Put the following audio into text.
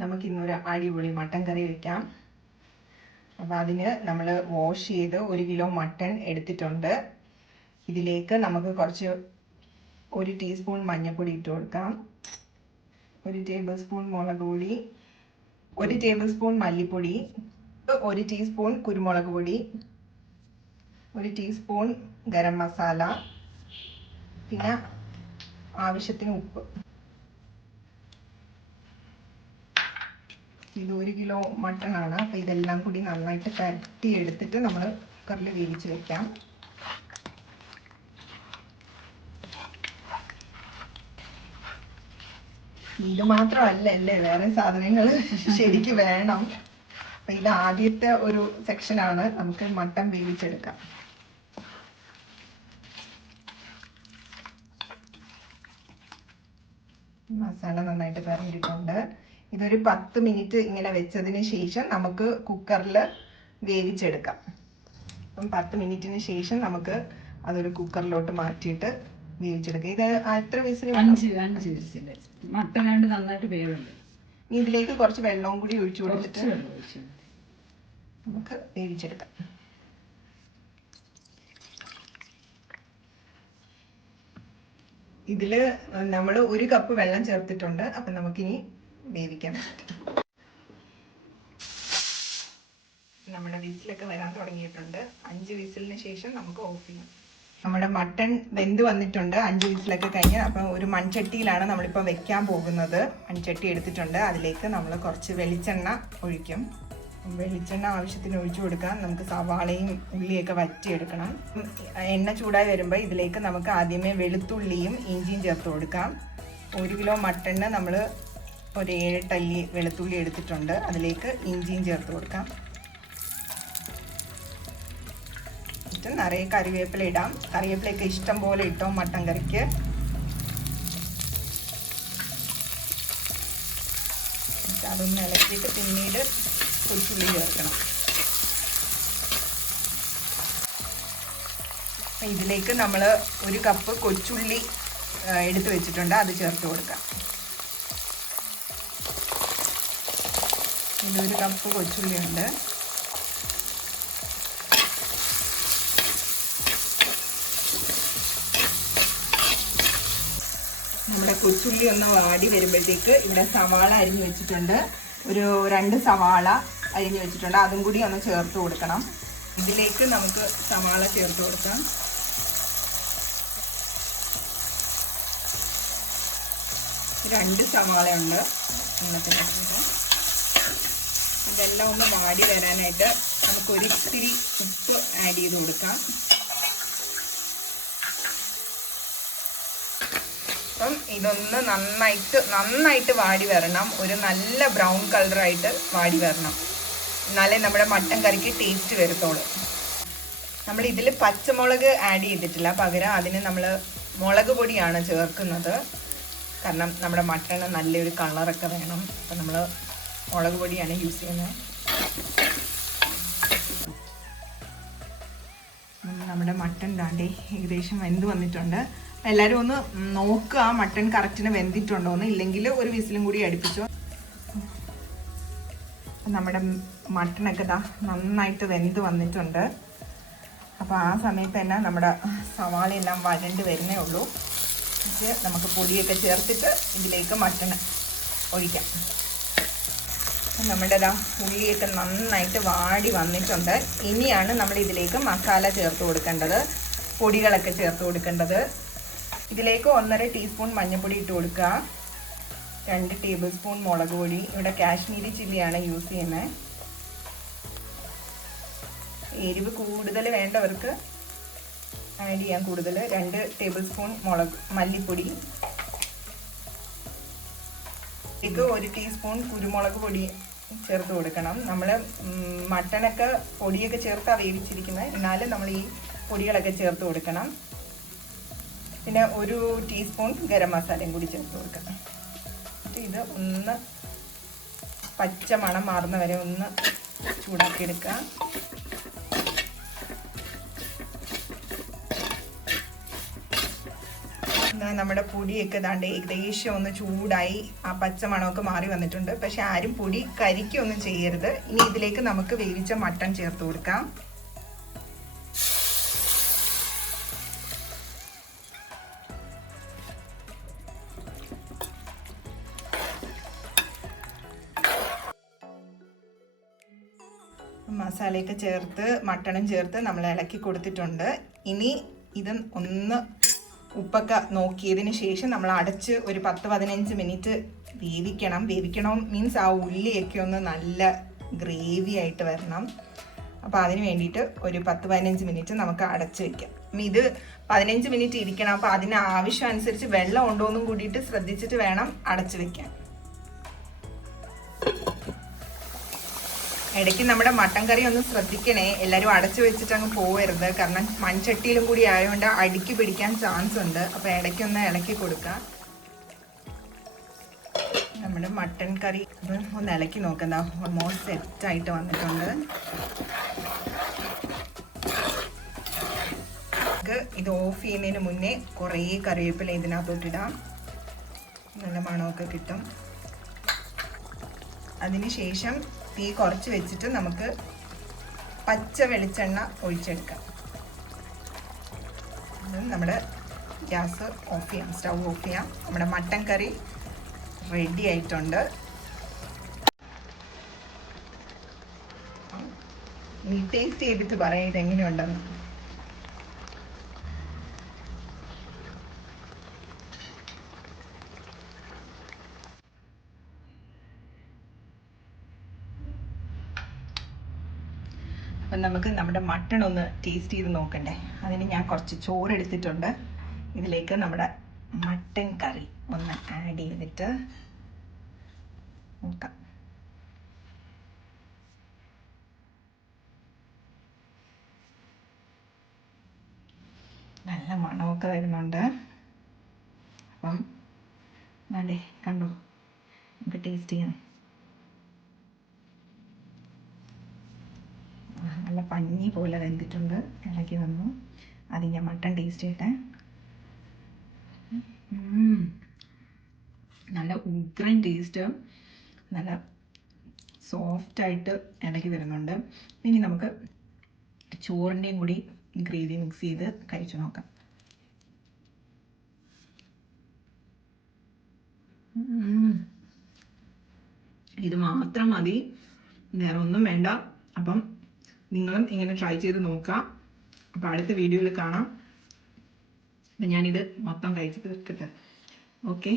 നമുക്കിന്നൊരു അടിപൊളി മട്ടൻ കറി വെക്കാം. അപ്പോൾ അതിന് നമ്മൾ വാഷ് ചെയ്ത് ഒരു കിലോ മട്ടൺ എടുത്തിട്ടുണ്ട്. ഇതിലേക്ക് നമുക്ക് കുറച്ച് ഒരു ടീസ്പൂൺ മഞ്ഞൾപ്പൊടി ഇട്ട് കൊടുക്കാം. ഒരു ടേബിൾ സ്പൂൺ മുളക് പൊടി ഒരു ടേബിൾ സ്പൂൺ മല്ലിപ്പൊടി ഒരു ടീസ്പൂൺ കുരുമുളക് പൊടി ഒരു ടീസ്പൂൺ ഗരം മസാല പിന്നെ ആവശ്യത്തിന് ഉപ്പ്. ഇത് ഒരു കിലോ മട്ടൺ ആണ്. അപ്പോൾ ഇതെല്ലാം കൂടി നന്നായിട്ട് തട്ടി എടുത്തിട്ട് നമ്മൾ കുക്കറിൽ വേവിച്ച് വെക്കാം. ഇത് മാത്രമല്ല അല്ലേ? വേറെ സാധനങ്ങൾ ശരിക്ക് വേണം. അപ്പം ഇത് ആദ്യത്തെ ഒരു സെക്ഷനാണ് നമുക്ക് മട്ടൺ വേവിച്ചെടുക്കാം. മസാല നന്നായിട്ട് പറഞ്ഞിട്ടുണ്ട് ഇതൊരു പത്ത് മിനിറ്റ് ഇങ്ങനെ വെച്ചതിന് ശേഷം നമുക്ക് കുക്കറിൽ വേവിച്ചെടുക്കാം. അപ്പം പത്ത് മിനിറ്റിന് ശേഷം നമുക്ക് അതൊരു കുക്കറിലോട്ട് മാറ്റിയിട്ട് വേവിച്ചെടുക്കാം. ഇത് എത്ര വിസിൽ അഞ്ച് അഞ്ച് വിസിൽ. മട്ടൻ രണ്ട് നന്നായിട്ട് വേവുണ്ട്. ഇതിലേക്ക് കുറച്ച് വെള്ളവും കൂടി ഒഴിച്ചു കൊടുത്തിട്ട്. നമുക്ക് വേവിച്ചെടുക്കാം. ഇതിൽ നമ്മൾ ഒരു കപ്പ് വെള്ളം ചേർത്തിട്ടുണ്ട്. അപ്പം നമുക്കിനി വേവിക്കാൻ പറ്റും. നമ്മുടെ വിസിലൊക്കെ വരാൻ തുടങ്ങിയിട്ടുണ്ട്. അഞ്ച് വിസിലിന് ശേഷം നമുക്ക് ഓഫ് ചെയ്യാം. നമ്മുടെ മട്ടൺ വെന്ത് വന്നിട്ടുണ്ട്. അഞ്ച് വിസിലൊക്കെ കഴിഞ്ഞ് അപ്പം ഒരു മൺചട്ടിയിലാണ് നമ്മളിപ്പോൾ വെക്കാൻ പോകുന്നത്. മൺചട്ടി എടുത്തിട്ടുണ്ട്. അതിലേക്ക് നമ്മൾ കുറച്ച് വെളിച്ചെണ്ണ ഒഴിക്കും. വെളിച്ചെണ്ണ ആവശ്യത്തിന് ഒഴിച്ചു കൊടുക്കാം നമുക്ക് സവാളയും ഉള്ളിയൊക്കെ വറ്റിയെടുക്കണം. എണ്ണ ചൂടായി വരുമ്പോൾ ഇതിലേക്ക് നമുക്ക് ആദ്യമേ വെളുത്തുള്ളിയും ഇഞ്ചിയും ചേർത്ത് കൊടുക്കാം. ഒരു കിലോ മട്ടണ് നമ്മൾ ഒരു ഏഴ് ടല്ലി വെളുത്തുള്ളി എടുത്തിട്ടുണ്ട്. അതിലേക്ക് ഇഞ്ചിയും ചേർത്ത് കൊടുക്കാം. എന്നിട്ട് നിറയെ കറിവേപ്പില ഇടാം. കറിവേപ്പിലയൊക്കെ ഇഷ്ടം പോലെ ഇട്ടോ മട്ടൻ കറിക്ക്. അതൊന്ന് ഇളക്കിയിട്ട് പിന്നീട് കൊച്ചുള്ളി ചേർക്കണം. ഇതിലേക്ക് നമ്മൾ ഒരു കപ്പ് കൊച്ചുള്ളി എടുത്തു വെച്ചിട്ടുണ്ട്. അത് ചേർത്ത് കൊടുക്കാം. ഇതിലൊരു കപ്പ് കൊച്ചുള്ളി ഉണ്ട്. നമ്മുടെ കൊച്ചുള്ളി ഒന്ന് വാടി വരുമ്പോഴത്തേക്ക് ഇവിടെ സവാള അരിഞ്ഞു വെച്ചിട്ടുണ്ട്. ഒരു രണ്ട് സവാള അരിഞ്ഞു വെച്ചിട്ടുണ്ട്. അതും കൂടി ഒന്ന് ചേർത്ത് കൊടുക്കണം. ഇതിലേക്ക് നമുക്ക് സവാള ചേർത്ത് കൊടുക്കാം. രണ്ട് സവാളയുണ്ട്. ഉണ്ട് ഇതെല്ലാം ഒന്ന് വാടി വരാനായിട്ട് നമുക്ക് ഒരിത്തിരി ഉപ്പ് ആഡ് ചെയ്ത് കൊടുക്കാം. അപ്പം ഇതൊന്ന് നന്നായിട്ട് നന്നായിട്ട് വാടി വരണം. ഒരു നല്ല ബ്രൗൺ കളറായിട്ട് വാടി വരണം. എന്നാലേ നമ്മുടെ മട്ടൻ കറിക്ക് ടേസ്റ്റ് വരത്തുള്ളൂ. നമ്മൾ ഇതിൽ പച്ചമുളക് ആഡ് ചെയ്തിട്ടില്ല. പകരം അതിന് നമ്മൾ മുളക് പൊടിയാണ് ചേർക്കുന്നത്. കാരണം നമ്മുടെ മട്ടണ് നല്ലൊരു കളറൊക്കെ വേണം. അപ്പം നമ്മൾ മുളക് പൊടിയാണ് യൂസ് ചെയ്യുന്നത്. നമ്മുടെ മട്ടൺ താണ്ടി ഏകദേശം വെന്ത് വന്നിട്ടുണ്ട്. എല്ലാവരും ഒന്ന് നോക്കുക മട്ടൺ കറക്റ്റിന് വെന്തിട്ടുണ്ടോ എന്ന് ഇല്ലെങ്കിൽ ഒരു വിസിലും കൂടി അടുപ്പിച്ചോ. നമ്മുടെ മട്ടനൊക്കെ ഇതാ നന്നായിട്ട് വെന്ത് വന്നിട്ടുണ്ട്. അപ്പോൾ ആ സമയത്ത് തന്നെ നമ്മുടെ സവാള എല്ലാം വരണ്ട് വരുന്നേ ഉള്ളൂ. എന്നിട്ട് നമുക്ക് പൊടിയൊക്കെ ചേർത്തിട്ട് ഇതിലേക്ക് മട്ടൺ ഒഴിക്കാം. നമ്മുടെ ഇതാ ഉള്ളിയൊക്കെ നന്നായിട്ട് വാടി വന്നിട്ടുണ്ട്. ഇനിയാണ് നമ്മൾ ഇതിലേക്ക് മസാല ചേർത്ത് കൊടുക്കേണ്ടത്. പൊടികളൊക്കെ ചേർത്ത് കൊടുക്കേണ്ടത്. ഇതിലേക്ക് ഒന്നര ടീസ്പൂൺ മഞ്ഞൾപ്പൊടി ഇട്ട് കൊടുക്കുക. രണ്ട് ടേബിൾ സ്പൂൺ മുളക് പൊടി. ഇവിടെ കാശ്മീരി ചില്ലിയാണ് യൂസ് ചെയ്യുന്നത്. എരിവ് കൂടുതൽ വേണ്ടവർക്ക് ആഡ് ചെയ്യാം കൂടുതൽ. രണ്ട് ടേബിൾ സ്പൂൺ മുളക് മല്ലിപ്പൊടി. ഇതിലേക്ക് ഒരു ടീസ്പൂൺ കുരുമുളക് പൊടി ചേർത്ത് കൊടുക്കണം. നമ്മൾ മട്ടനൊക്കെ പൊടിയൊക്കെ ചേർത്താണ് വേവിച്ചിരിക്കുന്നത് എന്നാലും നമ്മൾ ഈ പൊടികളൊക്കെ ചേർത്ത് കൊടുക്കണം. പിന്നെ ഒരു ടീസ്പൂൺ ഗരം മസാലയും കൂടി ചേർത്ത് കൊടുക്കണം. ഇത് ഒന്ന് പച്ച മണം മാറുന്ന വരെ ഒന്ന് ചൂടാക്കി എടുക്കുക നമ്മുടെ പൊടിയൊക്കെ ദാണ്ട് ഏകദേശം ഒന്ന് ചൂടായി ആ പച്ച മണമൊക്കെ മാറി വന്നിട്ടുണ്ട്. പക്ഷെ ആരും പൊടി കരിക്കൊന്നും ചെയ്യരുത്. ഇനി ഇതിലേക്ക് നമുക്ക് വേവിച്ച മട്ടൺ ചേർത്ത് കൊടുക്കാം. മസാലയൊക്കെ ചേർത്ത് മട്ടണും ചേർത്ത് നമ്മൾ ഇളക്കി കൊടുത്തിട്ടുണ്ട്. ഇനി ഇത് ഒന്ന് ഉപ്പൊക്കെ നോക്കിയതിന് ശേഷം നമ്മൾ അടച്ച് ഒരു പത്ത് പതിനഞ്ച് മിനിറ്റ് വേവിക്കണം. വേവിക്കണം മീൻസ് ആ ഉള്ളിയൊക്കെ ഒന്ന് നല്ല ഗ്രേവി ആയിട്ട് വരണം. അപ്പോൾ അതിന് വേണ്ടിയിട്ട് ഒരു പത്ത് പതിനഞ്ച് മിനിറ്റ് നമുക്ക് അടച്ച് വെക്കാം. ഉം ഇത് പതിനഞ്ച് മിനിറ്റ് ഇരിക്കണം. അപ്പോൾ അതിന് ആവശ്യം അനുസരിച്ച് വെള്ളം ഉണ്ടോ എന്നും കൂടിയിട്ട് ശ്രദ്ധിച്ചിട്ട് വേണം അടച്ച് വെക്കാൻ. ഇടയ്ക്ക് നമ്മുടെ മട്ടൻ കറി ഒന്ന് ശ്രദ്ധിക്കണേ. എല്ലാവരും അടച്ചു വെച്ചിട്ട് അങ്ങ് പോവരുത്. കാരണം മൺചട്ടിയിലും കൂടി ആയതുകൊണ്ട് അടുക്കി പിടിക്കാൻ ചാൻസ് ഉണ്ട്. അപ്പോൾ ഇടയ്ക്കൊന്ന് ഇളക്കി കൊടുക്കാം. നമ്മുടെ മട്ടൻ കറി ഒന്ന് ഇളക്കി നോക്കുന്ന ഓൾമോസ്റ്റ് സെറ്റായിട്ട് വന്നിട്ടുണ്ട്. ഇത് ഓഫ് ചെയ്യുന്നതിന് മുന്നേ കുറേ കറിവേപ്പില ഇതിനകത്തോട്ടിടാം നല്ല മണമൊക്കെ കിട്ടും. അതിനുശേഷം തീ കുറച്ച് വെച്ചിട്ട് നമുക്ക് പച്ച വെളിച്ചെണ്ണ ഒഴിച്ചെടുക്കാം. നമ്മുടെ ഗ്യാസ് ഓഫ് ചെയ്യാം സ്റ്റൗ ഓഫ് ചെയ്യാം. നമ്മുടെ മട്ടൻ കറി റെഡി ആയിട്ടുണ്ട്. നീ ടേസ്റ്റ് ചെയ്തിട്ട് പറയാം ഇതെങ്ങനെയുണ്ടെന്ന്. അപ്പം നമുക്ക് നമ്മുടെ മട്ടൺ ഒന്ന് ടേസ്റ്റ് ചെയ്ത് നോക്കണ്ടേ? അതിന് ഞാൻ കുറച്ച് ചോറ് എടുത്തിട്ടുണ്ട്. ഇതിലേക്ക് നമ്മുടെ മട്ടൺ കറി ഒന്ന് ആഡ് ചെയ്തിട്ട് നോക്കാം. നല്ല മണമൊക്കെ വരുന്നുണ്ട്. അപ്പം അതെ കണ്ടു? നമുക്ക് ടേസ്റ്റ് ചെയ്യാം ആ, നല്ല പഞ്ഞി പോലെ വെന്തിട്ടുണ്ട്. ഇളക്കി വന്നു. അത് ഞാൻ മട്ടൺ ടേസ്റ്റ് ചെയ്യട്ടെ. നല്ല ഉഗ്രൻ ടേസ്റ്റ് നല്ല സോഫ്റ്റായിട്ട് ഇളക്കി വരുന്നുണ്ട്. ഇനി നമുക്ക് ചോറിന്റെയും കൂടി ഗ്രേവി മിക്സ് ചെയ്ത് കഴിച്ചു നോക്കാം. ഇത് മാത്രം മതി. വേറെ ഒന്നും വേണ്ട. അപ്പം നിങ്ങളും ഇങ്ങനെ ട്രൈ ചെയ്ത് നോക്കാം. അപ്പം അടുത്ത വീഡിയോയിൽ കാണാം. അപ്പം ഞാനിത് മൊത്തം കഴിച്ച് തീർക്കട്ടെ ഓക്കെ